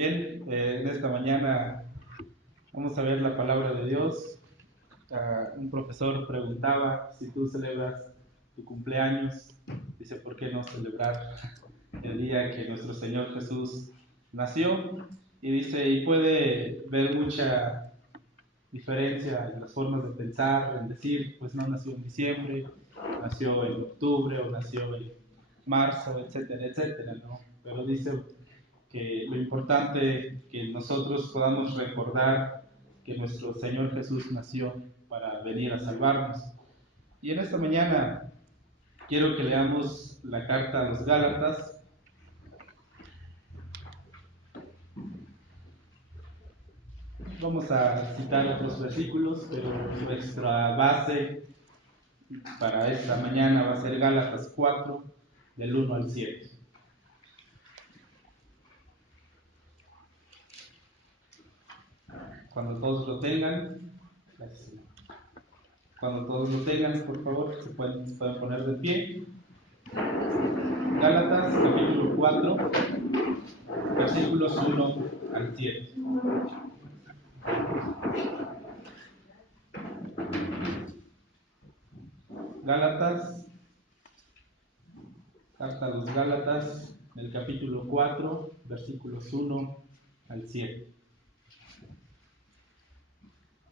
Bien, en esta mañana vamos a ver la palabra de Dios. Un profesor preguntaba si tú celebras tu cumpleaños, dice, ¿por qué no celebrar el día que nuestro Señor Jesús nació? Y dice, y puede ver mucha diferencia en las formas de pensar, en decir, pues no nació en diciembre, nació en octubre o nació en marzo, etcétera, etcétera, ¿no? Pero dice que lo importante que nosotros podamos recordar que nuestro Señor Jesús nació para venir a salvarnos. Y en esta mañana quiero que leamos la carta a los Gálatas. Vamos a citar otros versículos, pero nuestra base para esta mañana va a ser Gálatas 4, del 1 al 7. Cuando todos lo tengan, por favor, se pueden poner de pie. Gálatas capítulo 4, versículos 1 al 7. Gálatas, carta a los Gálatas, del capítulo 4, versículos 1 al 7.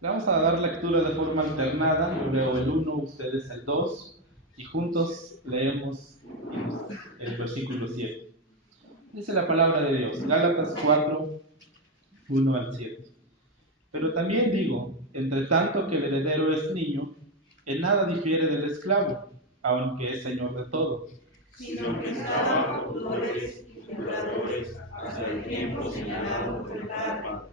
Vamos a dar lectura de forma alternada. Yo leo el 1, ustedes el 2, y juntos leemos el versículo 7. Dice la palabra de Dios, Gálatas 4, 1 al 7. Pero también digo, entre tanto que el heredero es niño, en nada difiere del esclavo, aunque es señor de todo, sino que está bajo tutores y cuidadores hasta el tiempo señalado por el Padre.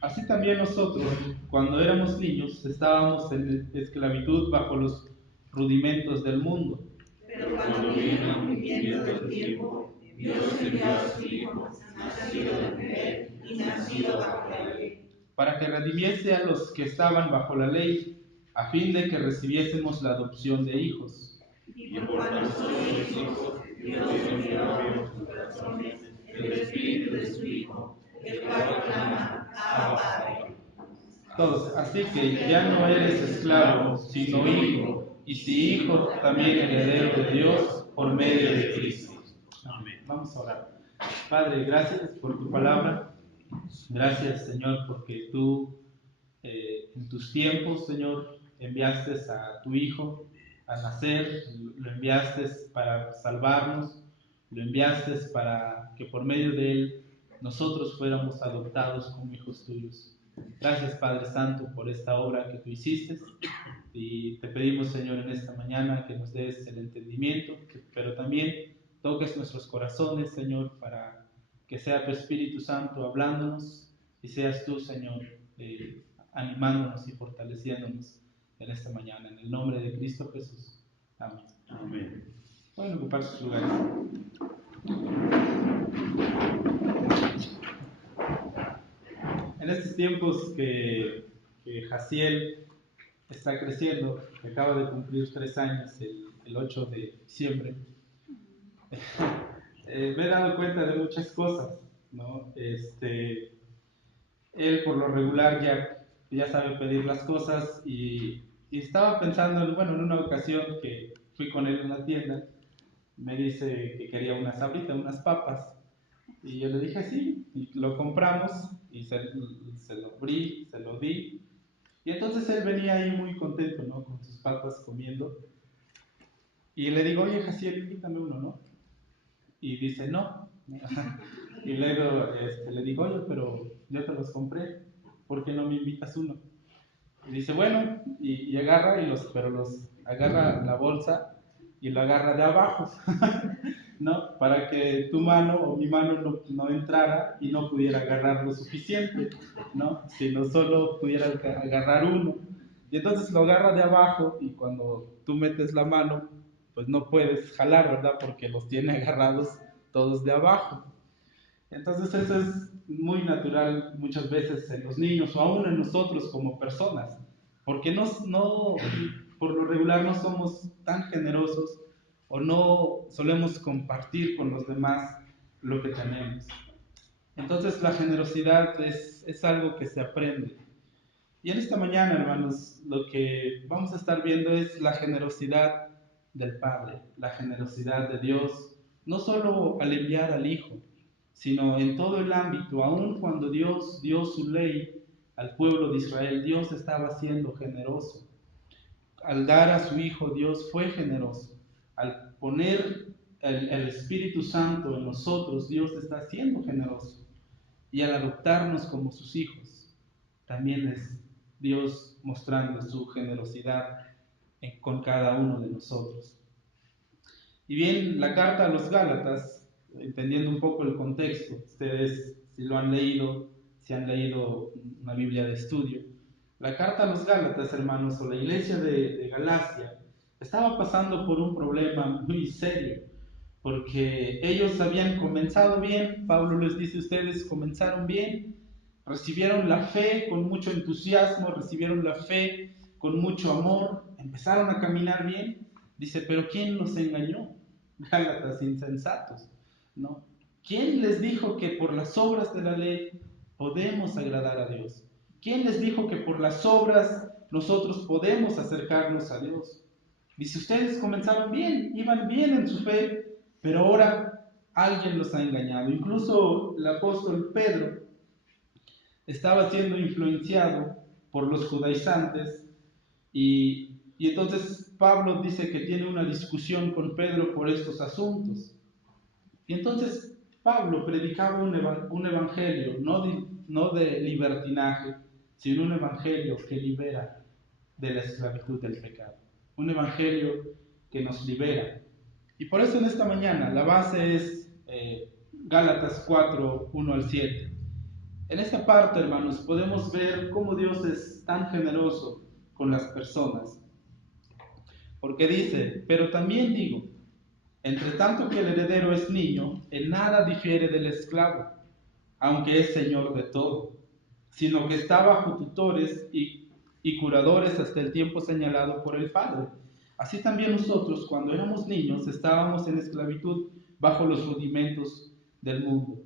Así también nosotros, cuando éramos niños, estábamos en esclavitud bajo los rudimentos del mundo. Pero cuando vino el cumplimiento del tiempo, Dios envió a su Hijo, nacido de mujer y nacido bajo la ley, para que redimiese a los que estaban bajo la ley, a fin de que recibiésemos la adopción de hijos. Y por cuanto sois hijos, Dios envió a nuestros corazones el espíritu de su Hijo, el cual clama, Abba, Padre. Todos, así que ya no eres esclavo, sino hijo, y si hijo, también heredero de Dios por medio de Cristo. Amén. Vamos a orar. Padre, gracias por tu palabra. Gracias, Señor, porque tú en tus tiempos, Señor, enviaste a tu Hijo a nacer, lo enviaste para salvarnos, lo enviaste para que por medio de Él nosotros fuéramos adoptados como hijos tuyos. Gracias, Padre Santo, por esta obra que tú hiciste, y te pedimos, Señor, en esta mañana que nos des el entendimiento, pero también toques nuestros corazones, Señor, para que sea tu Espíritu Santo hablándonos y seas tú, Señor, animándonos y fortaleciéndonos en esta mañana. En el nombre de Cristo Jesús. Amén. Amén. Pueden ocupar sus lugares. En estos tiempos que Jaciel está creciendo, que acaba de cumplir 3 años el 8 de diciembre, me he dado cuenta de muchas cosas, ¿no? Él por lo regular ya sabe pedir las cosas, y estaba pensando, en una ocasión que fui con él a una tienda, me dice que quería unas sabritas, unas papas, y yo le dije sí, y lo compramos, y se lo di, y entonces él venía ahí muy contento, ¿no? Con sus papas comiendo, y le digo, oye, Jaciel, invítame uno, ¿no? Y dice, no. Y luego le digo, oye, pero yo te los compré, ¿por qué no me invitas uno? Y dice, bueno, y agarra, pero los agarra la bolsa y lo agarra de abajo, ¿no? Para que tu mano o mi mano no entrara y no pudiera agarrar lo suficiente, ¿no? Sino solo pudiera agarrar uno. Y entonces lo agarra de abajo, y cuando tú metes la mano, pues no puedes jalar, ¿verdad? Porque los tiene agarrados todos de abajo. Entonces eso es muy natural muchas veces en los niños o aún en nosotros como personas, porque por lo regular no somos tan generosos o no solemos compartir con los demás lo que tenemos. Entonces la generosidad es algo que se aprende. Y en esta mañana, hermanos, lo que vamos a estar viendo es la generosidad del Padre, la generosidad de Dios, no solo al enviar al Hijo, sino en todo el ámbito. Aun cuando Dios dio su ley al pueblo de Israel, Dios estaba siendo generoso. Al dar a su Hijo, Dios fue generoso. Al poner el Espíritu Santo en nosotros, Dios está siendo generoso. Y al adoptarnos como sus hijos, también es Dios mostrando su generosidad con cada uno de nosotros. Y bien, la carta a los Gálatas, entendiendo un poco el contexto, ustedes si lo han leído, si han leído una Biblia de estudio, la carta a los Gálatas, hermanos, o la iglesia de Galacia, estaba pasando por un problema muy serio, porque ellos habían comenzado bien. Pablo les dice, ustedes comenzaron bien, recibieron la fe con mucho entusiasmo, recibieron la fe con mucho amor, empezaron a caminar bien. Dice, pero ¿quién nos engañó? Gálatas insensatos, ¿no? ¿Quién les dijo que por las obras de la ley podemos agradar a Dios? ¿Quién les dijo que por las obras nosotros podemos acercarnos a Dios? Dice, ustedes comenzaron bien, iban bien en su fe, pero ahora alguien los ha engañado. Incluso el apóstol Pedro estaba siendo influenciado por los judaizantes y entonces Pablo dice que tiene una discusión con Pedro por estos asuntos. Y entonces Pablo predicaba un evangelio, no de libertinaje, sino un evangelio que libera de la esclavitud del pecado. Un evangelio que nos libera. Y por eso en esta mañana la base es Gálatas 4, 1 al 7. En esta parte, hermanos, podemos ver cómo Dios es tan generoso con las personas. Porque dice, pero también digo, entre tanto que el heredero es niño, en nada difiere del esclavo, aunque es señor de todo, sino que está bajo tutores y curadores hasta el tiempo señalado por el Padre. Así también nosotros, cuando éramos niños, estábamos en esclavitud bajo los rudimentos del mundo.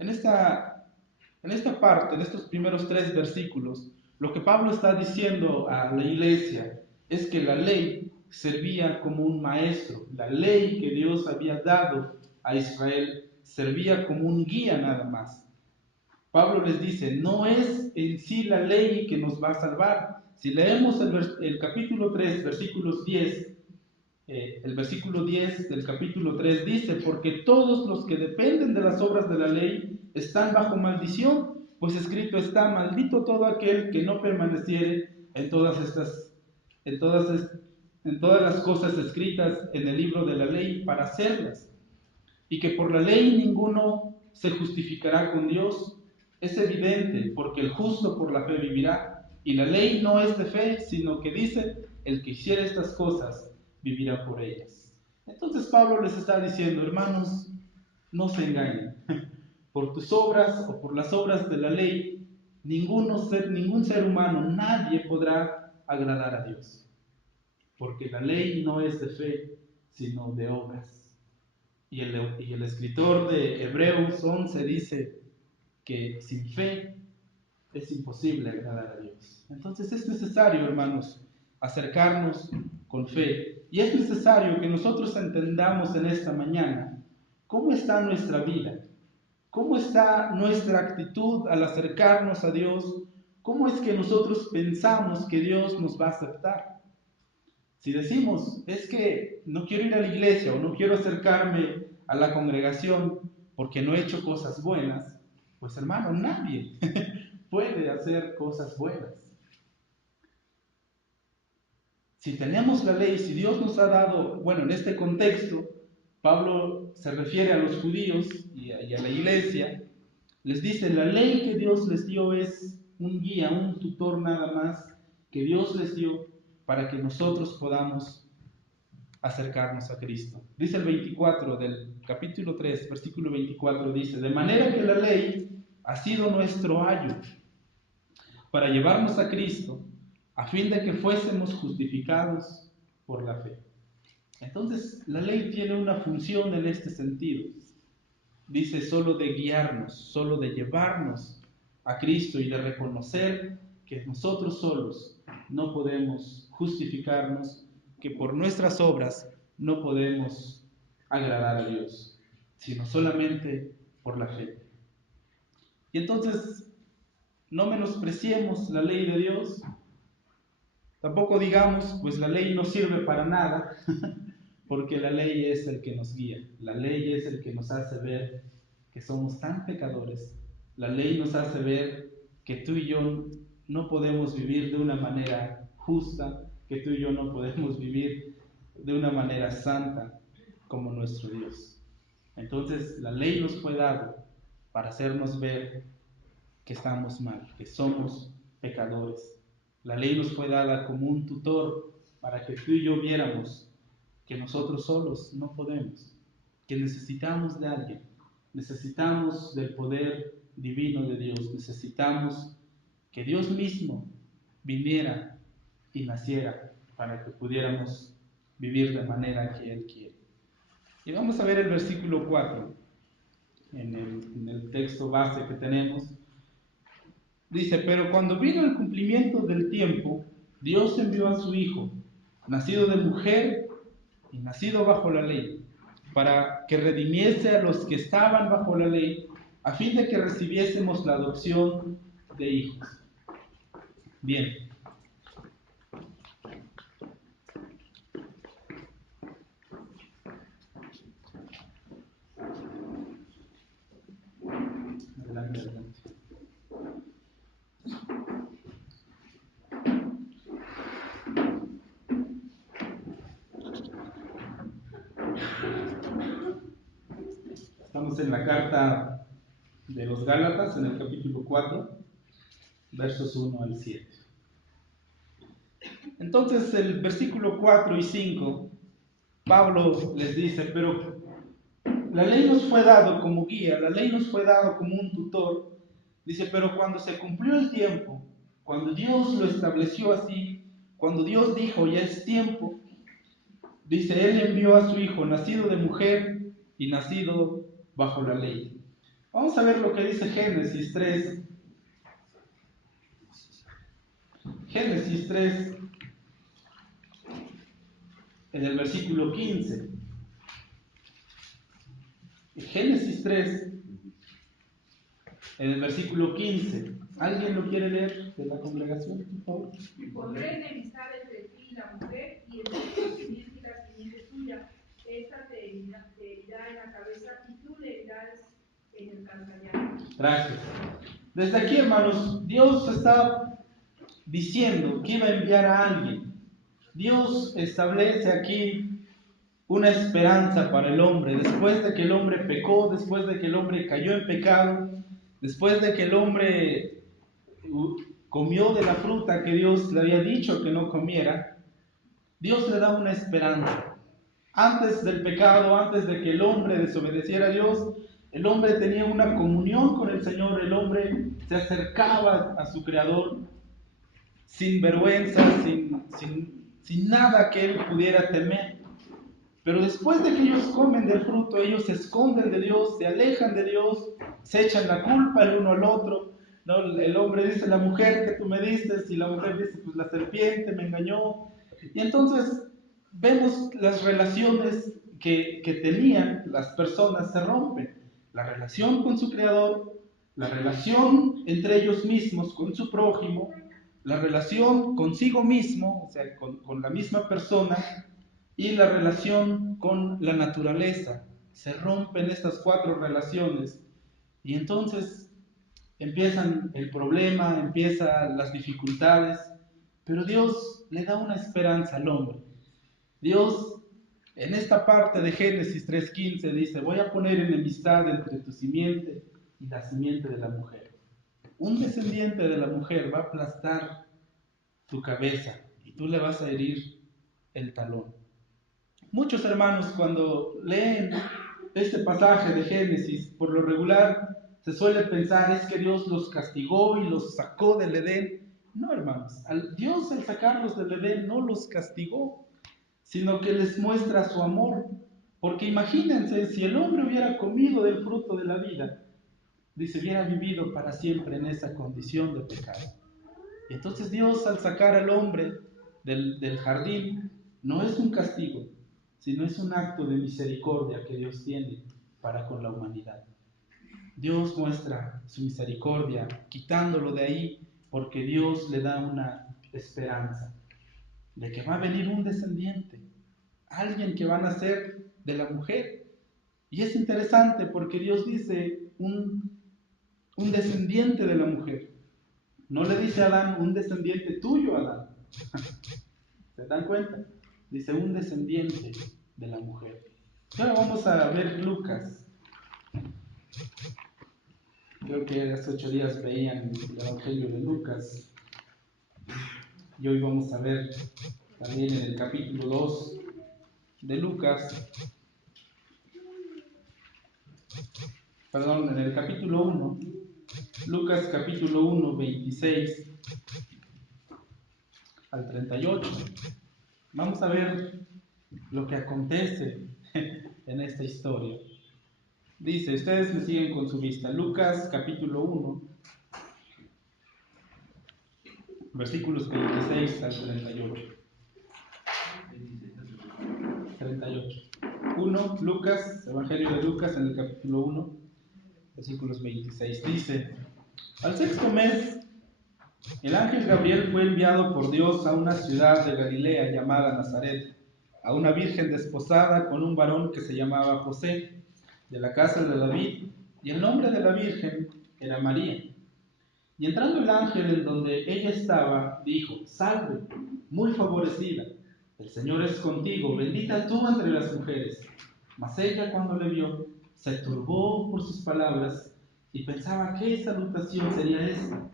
En esta parte, en estos primeros 3 versículos, lo que Pablo está diciendo a la iglesia es que la ley servía como un maestro. La ley que Dios había dado a Israel servía como un guía nada más. Pablo les dice, no es en sí la ley que nos va a salvar. Si leemos el capítulo 3, versículos 10, el versículo 10 del capítulo 3 dice, porque todos los que dependen de las obras de la ley están bajo maldición, pues escrito está, maldito todo aquel que no permaneciere en todas las cosas escritas en el libro de la ley para hacerlas, y que por la ley ninguno se justificará con Dios. Es evidente, porque el justo por la fe vivirá, y la ley no es de fe, sino que dice, el que hiciera estas cosas vivirá por ellas. Entonces Pablo les está diciendo, hermanos, no se engañen. Por tus obras o por las obras de la ley, ningún ser humano, nadie podrá agradar a Dios. Porque la ley no es de fe, sino de obras. Y el escritor de Hebreos 11 dice que sin fe es imposible agradar a Dios. Entonces es necesario, hermanos, acercarnos con fe. Y es necesario que nosotros entendamos en esta mañana cómo está nuestra vida, cómo está nuestra actitud al acercarnos a Dios, cómo es que nosotros pensamos que Dios nos va a aceptar. Si decimos, es que no quiero ir a la iglesia o no quiero acercarme a la congregación porque no he hecho cosas buenas, pues hermano, nadie puede hacer cosas buenas. Si tenemos la ley, si Dios nos ha dado, bueno, en este contexto, Pablo se refiere a los judíos y a la iglesia, les dice, la ley que Dios les dio es un guía, un tutor nada más, que Dios les dio para que nosotros podamos acercarnos a Cristo. Dice el 24 del capítulo 3, versículo 24, dice, de manera que la ley ha sido nuestro ayo para llevarnos a Cristo, a fin de que fuésemos justificados por la fe. Entonces, la ley tiene una función en este sentido. dice solo de guiarnos, solo de llevarnos a Cristo y de reconocer que nosotros solos no podemos justificarnos, que por nuestras obras no podemos agradar a Dios, sino solamente por la fe. Y entonces, no menospreciemos la ley de Dios, tampoco digamos, pues la ley no sirve para nada, porque la ley es el que nos guía, la ley es el que nos hace ver que somos tan pecadores, la ley nos hace ver que tú y yo no podemos vivir de una manera justa, que tú y yo no podemos vivir de una manera santa como nuestro Dios. Entonces la ley nos fue dada para hacernos ver que estamos mal, que somos pecadores. La ley nos fue dada como un tutor para que tú y yo viéramos que nosotros solos no podemos, que necesitamos de alguien, necesitamos del poder divino de Dios, necesitamos que Dios mismo viniera y naciera para que pudiéramos vivir de manera que Él quiere. Y vamos a ver el versículo 4 en el texto base que tenemos. Dice, pero cuando vino el cumplimiento del tiempo, Dios envió a su Hijo, nacido de mujer y nacido bajo la ley, para que redimiese a los que estaban bajo la ley, a fin de que recibiésemos la adopción de hijos. Bien. Adelante, adelante. Estamos en la carta de los Gálatas, en el capítulo 4, versos 1 al 7. Entonces, el versículo 4 y 5, Pablo les dice, pero la ley nos fue dado como guía, la ley nos fue dado como un tutor. Dice, pero cuando se cumplió el tiempo, cuando Dios lo estableció así, cuando Dios dijo, ya es tiempo, dice, Él envió a su Hijo, nacido de mujer y nacido bajo la ley. Vamos a ver lo que dice Génesis 3. Génesis 3, en el versículo 15. Génesis 3, en el versículo 15. ¿Alguien lo quiere leer de la congregación, por favor? Pondré enemistad entre ti y la mujer, y entre tu simiente y la simiente tuya. Esta te herirá en la cabeza y tú le herirás en el calcañar. Gracias. Desde aquí, hermanos, Dios está diciendo que iba a enviar a alguien. Dios establece aquí una esperanza para el hombre. Después de que el hombre pecó, después de que el hombre cayó en pecado, después de que el hombre comió de la fruta que Dios le había dicho que no comiera, Dios le da una esperanza. Antes del pecado, antes de que el hombre desobedeciera a Dios, el hombre tenía una comunión con el Señor, el hombre se acercaba a su Creador sin vergüenza, sin nada que él pudiera temer. Pero después de que ellos comen del fruto, ellos se esconden de Dios, se alejan de Dios, se echan la culpa el uno al otro. ¿No? El hombre dice, la mujer que tú me diste, y la mujer dice, pues la serpiente me engañó. Y entonces vemos las relaciones que tenían las personas se rompen. La relación con su Creador, la relación entre ellos mismos con su prójimo, la relación consigo mismo, o sea, con la misma persona, y la relación con la naturaleza. Se rompen estas cuatro relaciones y entonces empiezan el problema, empiezan las dificultades, pero Dios le da una esperanza al hombre. Dios, en esta parte de Génesis 3:15, dice, voy a poner enemistad entre tu simiente y la simiente de la mujer. Un descendiente de la mujer va a aplastar tu cabeza y tú le vas a herir el talón. Muchos hermanos, cuando leen este pasaje de Génesis, por lo regular se suele pensar es que Dios los castigó y los sacó del Edén. No, hermanos, Dios al sacarlos del Edén no los castigó, sino que les muestra su amor, Porque imagínense, si el hombre hubiera comido del fruto de la vida, dice, hubiera vivido para siempre en esa condición de pecado. Y entonces Dios, al sacar al hombre del jardín, no es un castigo, sino es un acto de misericordia que Dios tiene para con la humanidad. Dios muestra su misericordia quitándolo de ahí, porque Dios le da una esperanza de que va a venir un descendiente, alguien que va a nacer de la mujer. Y es interesante porque Dios dice un descendiente de la mujer. No le dice a Adán un descendiente tuyo, Adán. ¿Se dan cuenta? Dice un descendiente de la mujer. Y ahora vamos a ver Lucas. Creo que hace 8 días veían el Evangelio de Lucas. Y hoy vamos a ver también en el capítulo 2 de Lucas. Perdón, en el capítulo 1. Lucas capítulo 1, 26 al 38. Vamos a ver lo que acontece en esta historia. Dice, ustedes me siguen con su vista. Lucas capítulo 1, versículos 26 al 38. 38. 1, Lucas, Evangelio de Lucas, en el capítulo 1, versículos 26. Dice, al sexto mes, el ángel Gabriel fue enviado por Dios a una ciudad de Galilea llamada Nazaret, a una virgen desposada con un varón que se llamaba José, de la casa de David, y el nombre de la virgen era María. Y entrando el ángel en donde ella estaba, dijo, salve, muy favorecida, el Señor es contigo, bendita tú entre las mujeres. Mas ella, cuando le vio, se turbó por sus palabras y pensaba qué salutación sería esta.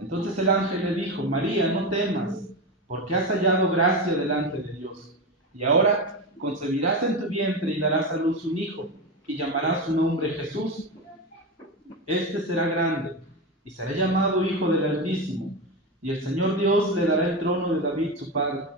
Entonces el ángel le dijo, María, no temas, porque has hallado gracia delante de Dios. Y ahora concebirás en tu vientre y darás a luz un hijo, y llamarás su nombre Jesús. Este será grande, y será llamado Hijo del Altísimo, y el Señor Dios le dará el trono de David su padre,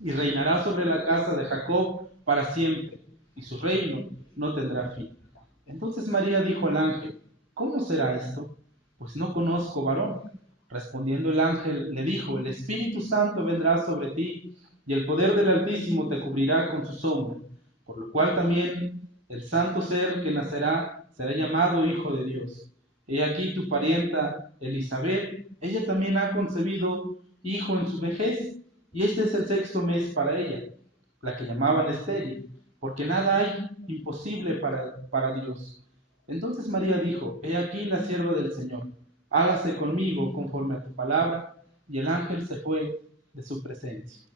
y reinará sobre la casa de Jacob para siempre, y su reino no tendrá fin. Entonces María dijo al ángel, ¿cómo será esto? Pues no conozco varón. Respondiendo el ángel, le dijo, el Espíritu Santo vendrá sobre ti, y el poder del Altísimo te cubrirá con su sombra, por lo cual también el santo ser que nacerá será llamado Hijo de Dios. He aquí tu parienta Elizabeth, ella también ha concebido hijo en su vejez, y este es el sexto mes para ella, la que llamaban estéril, porque nada hay imposible para Dios. Entonces María dijo, he aquí la sierva del Señor, hágase conmigo conforme a tu palabra, y el ángel se fue de su presencia.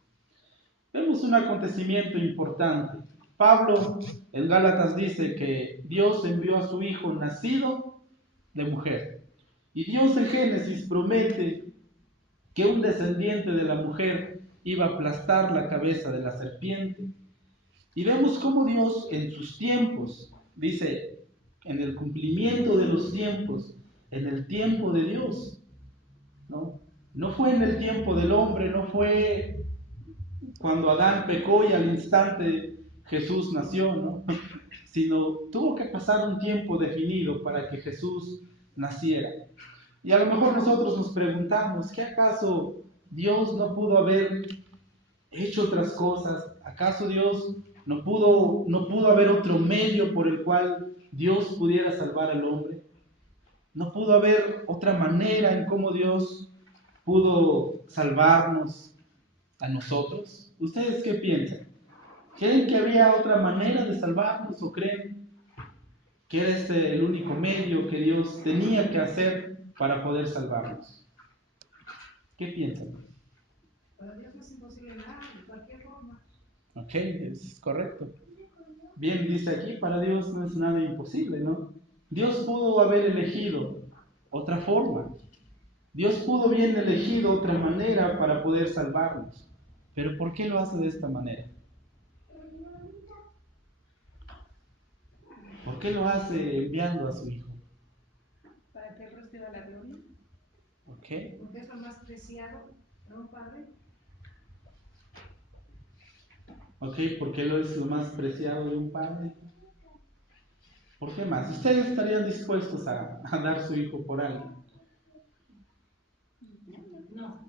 Vemos un acontecimiento importante. Pablo en Gálatas dice que Dios envió a su hijo nacido de mujer. Y Dios en Génesis promete que un descendiente de la mujer iba a aplastar la cabeza de la serpiente. Y vemos cómo Dios en sus tiempos, dice, en el cumplimiento de los tiempos, en el tiempo de Dios, ¿no? No fue en el tiempo del hombre, no fue cuando Adán pecó y al instante Jesús nació, ¿no? Sino tuvo que pasar un tiempo definido para que Jesús naciera. Y a lo mejor nosotros nos preguntamos, ¿qué acaso Dios no pudo haber hecho otras cosas? ¿Acaso Dios no pudo haber otro medio por el cual Dios pudiera salvar al hombre? ¿No pudo haber otra manera en cómo Dios pudo salvarnos a nosotros? ¿Ustedes qué piensan? ¿Creen que había otra manera de salvarnos o creen que era este el único medio que Dios tenía que hacer para poder salvarnos? ¿Qué piensan? Para Dios no es imposible nada, de cualquier forma. Ok, es correcto. Bien dice aquí, para Dios no es nada imposible, ¿no? Dios pudo haber elegido otra forma. Dios pudo bien elegido otra manera para poder salvarnos. Pero ¿por qué lo hace de esta manera? ¿Por qué lo hace enviando a su Hijo? Para que Él reciba la gloria. ¿Ok? Porque es lo más preciado para un padre. ¿Ok? Porque Él es lo más preciado de un padre. ¿Por qué más? ¿Ustedes estarían dispuestos a dar su hijo por alguien? No.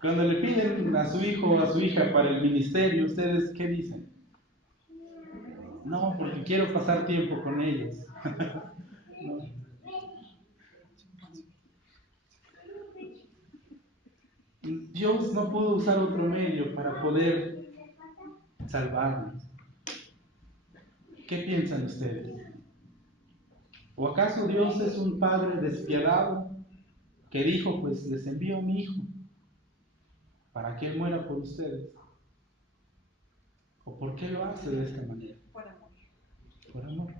Cuando le piden a su hijo o a su hija para el ministerio, ¿ustedes qué dicen? No, porque quiero pasar tiempo con ellos. No. Dios no pudo usar otro medio para poder salvarnos. ¿Qué piensan ustedes? ¿O acaso Dios es un padre despiadado que dijo, pues les envío a mi hijo para que él muera por ustedes? ¿O por qué lo hace de esta manera? Por amor. Por amor.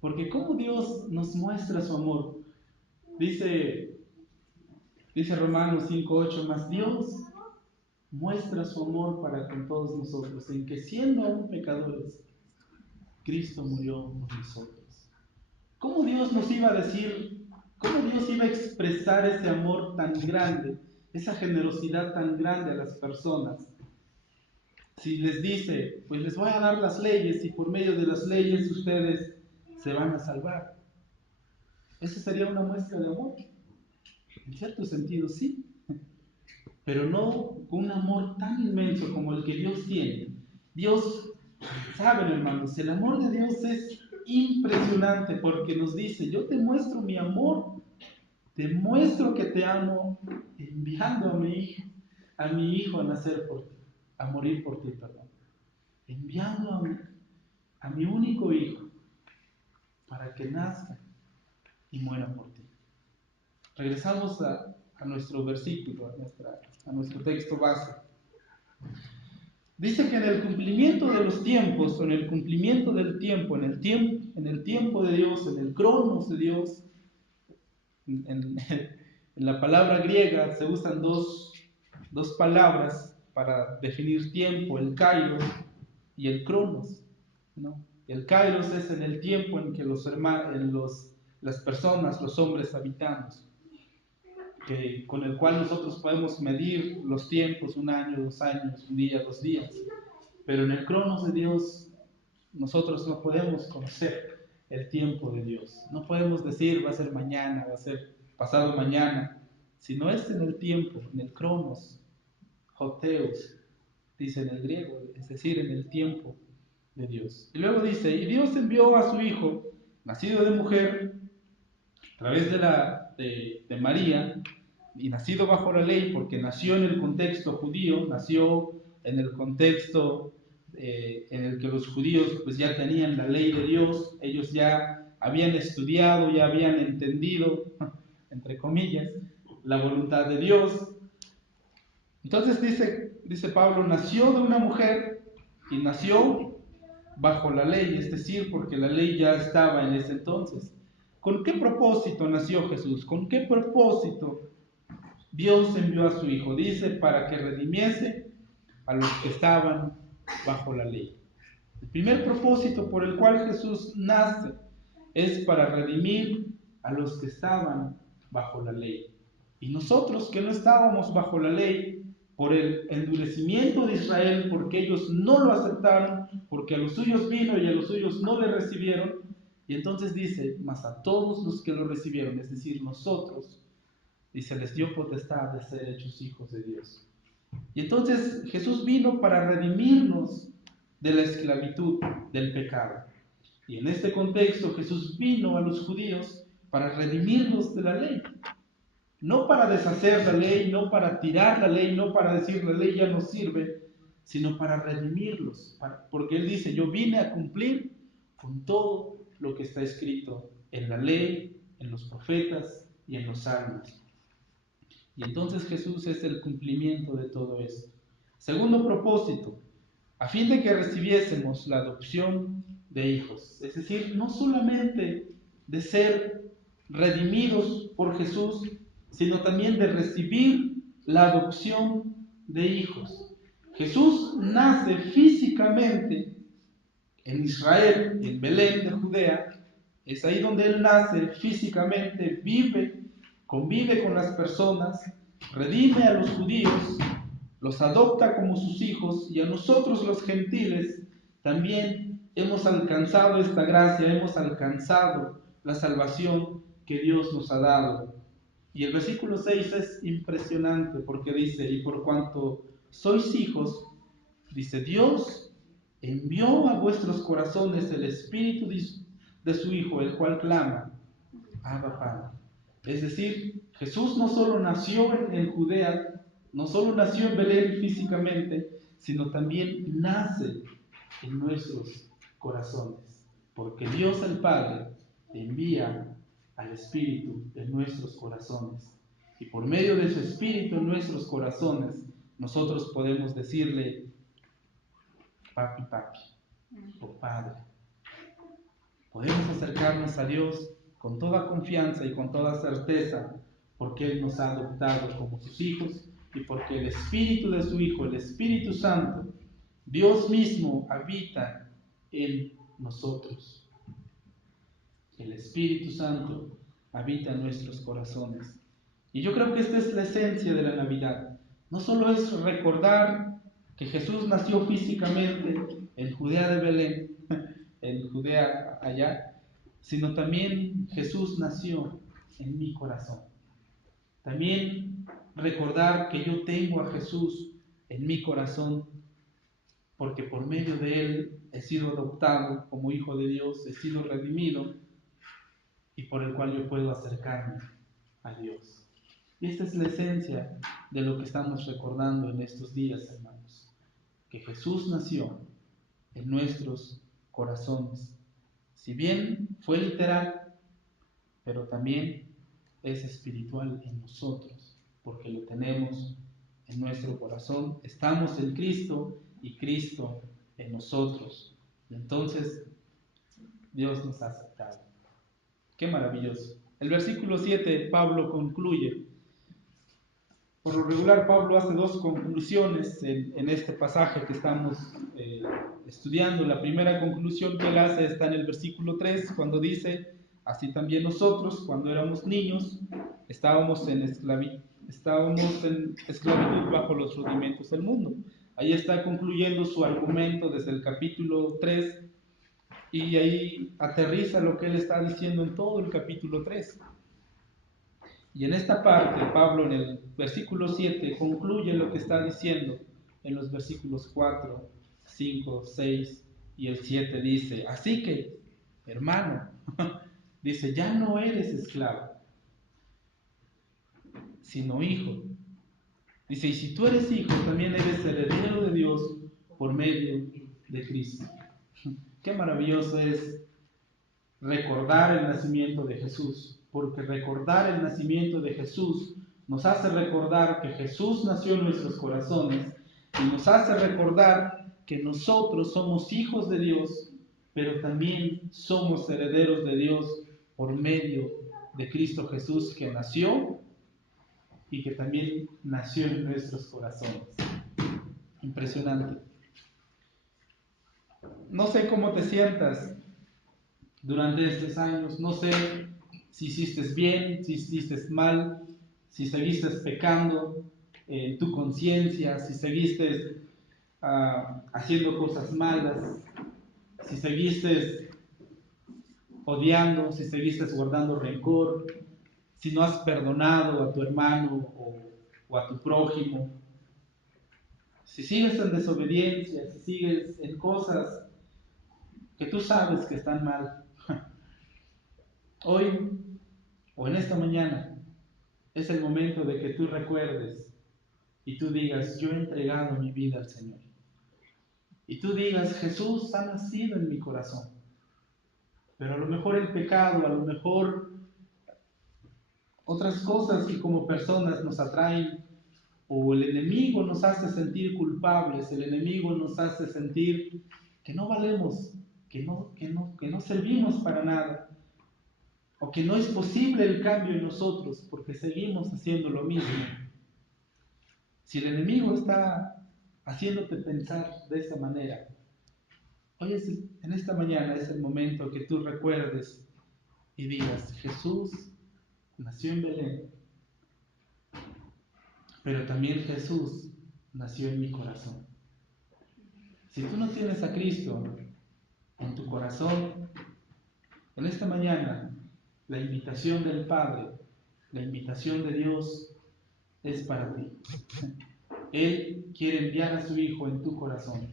Porque ¿cómo Dios nos muestra su amor? Dice Romanos 5:8, más Dios muestra su amor para con todos nosotros, en que siendo aún pecadores, Cristo murió por nosotros. ¿Cómo Dios nos iba a decir, cómo Dios iba a expresar ese amor tan grande, esa generosidad tan grande a las personas? Si les dice, pues les voy a dar las leyes y por medio de las leyes ustedes se van a salvar. Eso sería una muestra de amor. En cierto sentido, sí. Pero no un amor tan inmenso como el que Dios tiene. Dios, saben hermanos, el amor de Dios es impresionante porque nos dice, yo te muestro mi amor, te muestro que te amo enviando a mi hijo a nacer por ti, a morir por ti, perdón. Enviando a mi único hijo para que nazca y muera por ti. Regresamos a nuestro versículo, a nuestro texto base. Dice que en el cumplimiento de los tiempos, o en el cumplimiento del tiempo, en el tiempo de Dios, en el cronos de Dios, en la palabra griega se usan dos palabras para definir tiempo, el kairos y el cronos, ¿no? El kairos es en el tiempo en que las personas, los hombres habitamos, con el cual nosotros podemos medir los tiempos, 1 año, 2 años, 1 día, 2 días. Pero en el cronos de Dios, nosotros no podemos conocer el tiempo de Dios. No podemos decir va a ser mañana, va a ser pasado mañana, sino es en el tiempo, en el cronos, hoteos, dice en el griego, es decir, en el tiempo de Dios. Y luego dice, y Dios envió a su Hijo, nacido de mujer, a través de María, y nacido bajo la ley, porque nació en el contexto judío, nació en el contexto en el que los judíos pues ya tenían la ley de Dios, ellos ya habían estudiado, ya habían entendido, entre comillas, la voluntad de Dios. Entonces dice Pablo, nació de una mujer y nació bajo la ley, es decir, porque la ley ya estaba en ese entonces. ¿Con qué propósito nació Jesús? ¿Con qué propósito Dios envió a su Hijo? Dice, para que redimiese a los que estaban bajo la ley. El primer propósito por el cual Jesús nace es para redimir a los que estaban bajo la ley. Y nosotros que no estábamos bajo la ley, por el endurecimiento de Israel, porque ellos no lo aceptaron, porque a los suyos vino y a los suyos no le recibieron, y entonces dice, mas a todos los que lo recibieron, es decir, nosotros, dice, les dio potestad de ser hechos hijos de Dios. Y entonces Jesús vino para redimirnos de la esclavitud del pecado. Y en este contexto Jesús vino a los judíos para redimirlos de la ley. No para deshacer la ley, no para tirar la ley, no para decir la ley ya no sirve, sino para redimirlos. Porque Él dice, yo vine a cumplir con todo lo que está escrito en la ley, en los profetas y en los salmos. Y entonces Jesús es el cumplimiento de todo esto. Segundo propósito, a fin de que recibiésemos la adopción de hijos. Es decir, no solamente de ser redimidos por Jesús, sino también de recibir la adopción de hijos. Jesús nace físicamente en Israel, en Belén de Judea. Es ahí donde Él nace físicamente, vive convive con las personas, redime a los judíos, los adopta como sus hijos, y a nosotros los gentiles también hemos alcanzado esta gracia, hemos alcanzado la salvación que Dios nos ha dado. Y el versículo 6 es impresionante porque dice, y por cuanto sois hijos, dice, Dios envió a vuestros corazones el espíritu de su Hijo, el cual clama, Abba Padre. Es decir, Jesús no solo nació en Judea, no solo nació en Belén físicamente, sino también nace en nuestros corazones, porque Dios el Padre envía al Espíritu en nuestros corazones, y por medio de su Espíritu en nuestros corazones, nosotros podemos decirle, papi, papi, o Padre. Podemos acercarnos a Dios con toda confianza y con toda certeza, porque Él nos ha adoptado como sus hijos, y porque el Espíritu de su Hijo, el Espíritu Santo, Dios mismo habita en nosotros. El Espíritu Santo habita en nuestros corazones. Y yo creo que esta es la esencia de la Navidad. No solo es recordar que Jesús nació físicamente en Judea de Belén, en Judea allá, sino también Jesús nació en mi corazón. También recordar que yo tengo a Jesús en mi corazón, porque por medio de Él he sido adoptado como hijo de Dios, he sido redimido, y por el cual yo puedo acercarme a Dios. Y esta es la esencia de lo que estamos recordando en estos días, hermanos, que Jesús nació en nuestros corazones. Si bien fue literal, pero también es espiritual en nosotros, porque lo tenemos en nuestro corazón, estamos en Cristo y Cristo en nosotros. Y entonces Dios nos ha aceptado. Qué maravilloso. El versículo 7, Pablo concluye. Por lo regular, Pablo hace dos conclusiones en este pasaje que estamos estudiando. La primera conclusión que él hace está en el versículo 3, cuando dice, así también nosotros, cuando éramos niños, estábamos en esclavitud bajo los rudimentos del mundo. Ahí está concluyendo su argumento desde el capítulo 3, y ahí aterriza lo que él está diciendo en todo el capítulo 3. Y en esta parte, Pablo en el versículo 7 concluye lo que está diciendo en los versículos 4, 5, 6 y el 7. Dice, así que, hermano, dice, ya no eres esclavo, sino hijo. Dice, y si tú eres hijo, también eres heredero de Dios por medio de Cristo. Qué maravilloso es recordar el nacimiento de Jesús, porque recordar el nacimiento de Jesús nos hace recordar que Jesús nació en nuestros corazones y nos hace recordar que nosotros somos hijos de Dios, pero también somos herederos de Dios por medio de Cristo Jesús, que nació y que también nació en nuestros corazones. Impresionante. No sé cómo te sientas durante estos años, no sé si hiciste bien, si hiciste mal, si seguiste pecando en tu conciencia, si seguiste haciendo cosas malas, si seguiste odiando, si seguiste guardando rencor, si no has perdonado a tu hermano o a tu prójimo, si sigues en desobediencia, si sigues en cosas que tú sabes que están mal. Hoy o en esta mañana es el momento de que tú recuerdes y tú digas, yo he entregado mi vida al Señor. Y tú digas, Jesús ha nacido en mi corazón. Pero a lo mejor el pecado, a lo mejor otras cosas que como personas nos atraen, o el enemigo nos hace sentir culpables, el enemigo nos hace sentir que no valemos, que no servimos para nada, o que no es posible el cambio en nosotros porque seguimos haciendo lo mismo. Si el enemigo está haciéndote pensar de esa manera, hoy en esta mañana es el momento que tú recuerdes y digas, Jesús nació en Belén, pero también Jesús nació en mi corazón. Si tú no tienes a Cristo en tu corazón, en esta mañana, la invitación del Padre, la invitación de Dios es para ti. Él quiere enviar a su Hijo en tu corazón.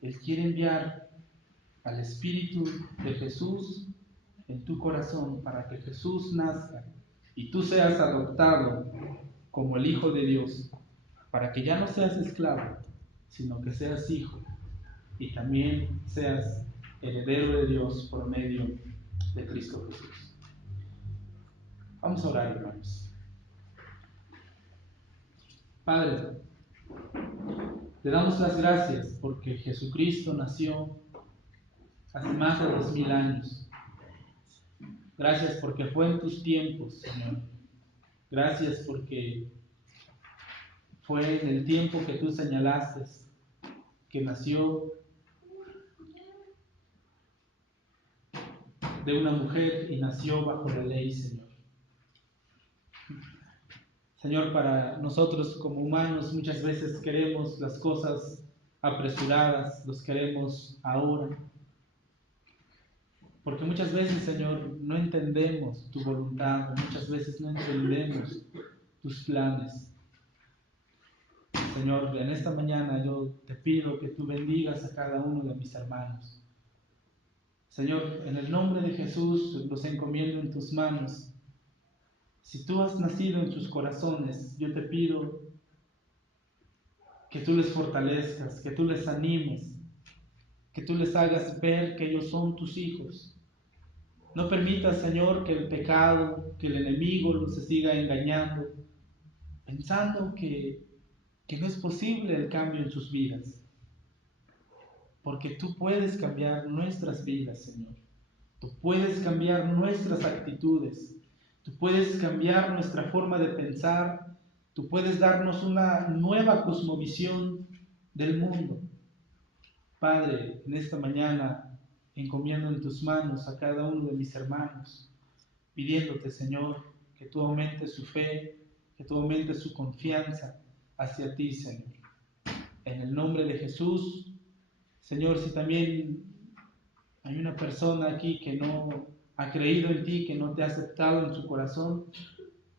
Él quiere enviar al Espíritu de Jesús en tu corazón para que Jesús nazca y tú seas adoptado como el Hijo de Dios, para que ya no seas esclavo, sino que seas hijo y también seas heredero de Dios por medio de Cristo Jesús. Vamos a orar, hermanos. Padre, te damos las gracias porque Jesucristo nació hace más de 2000 años. Gracias porque fue en tus tiempos, Señor. Gracias porque fue en el tiempo que tú señalaste que nació de una mujer y nació bajo la ley, Señor. Señor, para nosotros como humanos muchas veces queremos las cosas apresuradas, los queremos ahora. Porque muchas veces, Señor, no entendemos tu voluntad, muchas veces no entendemos tus planes. Señor, en esta mañana yo te pido que tú bendigas a cada uno de mis hermanos. Señor, en el nombre de Jesús los encomiendo en tus manos. Si tú has nacido en sus corazones, yo te pido que tú les fortalezcas, que tú les animes, que tú les hagas ver que ellos son tus hijos. No permitas, Señor, que el pecado, que el enemigo los siga engañando, pensando que no es posible el cambio en sus vidas. Porque tú puedes cambiar nuestras vidas, Señor. Tú puedes cambiar nuestras actitudes. Tú puedes cambiar nuestra forma de pensar. Tú puedes darnos una nueva cosmovisión del mundo. Padre, en esta mañana encomiendo en tus manos a cada uno de mis hermanos, pidiéndote, Señor, que tú aumentes su fe, que tú aumentes su confianza hacia ti, Señor. En el nombre de Jesús, Señor, si también hay una persona aquí que no ha creído en ti, que no te ha aceptado en su corazón,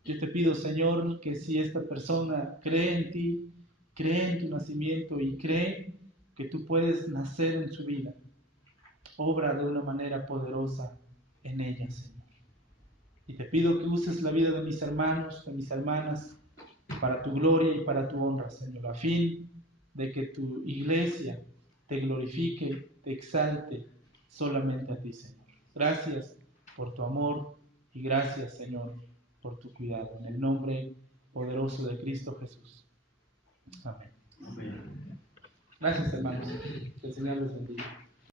yo te pido, Señor, que si esta persona cree en ti, cree en tu nacimiento y cree que tú puedes nacer en su vida, obra de una manera poderosa en ella, Señor. Y te pido que uses la vida de mis hermanos, de mis hermanas, para tu gloria y para tu honra, Señor, a fin de que tu iglesia te glorifique, te exalte solamente a ti, Señor. Gracias por tu amor y gracias, Señor, por tu cuidado. En el nombre poderoso de Cristo Jesús. Amén. Amén. Gracias, hermanos. Que el Señor les bendiga.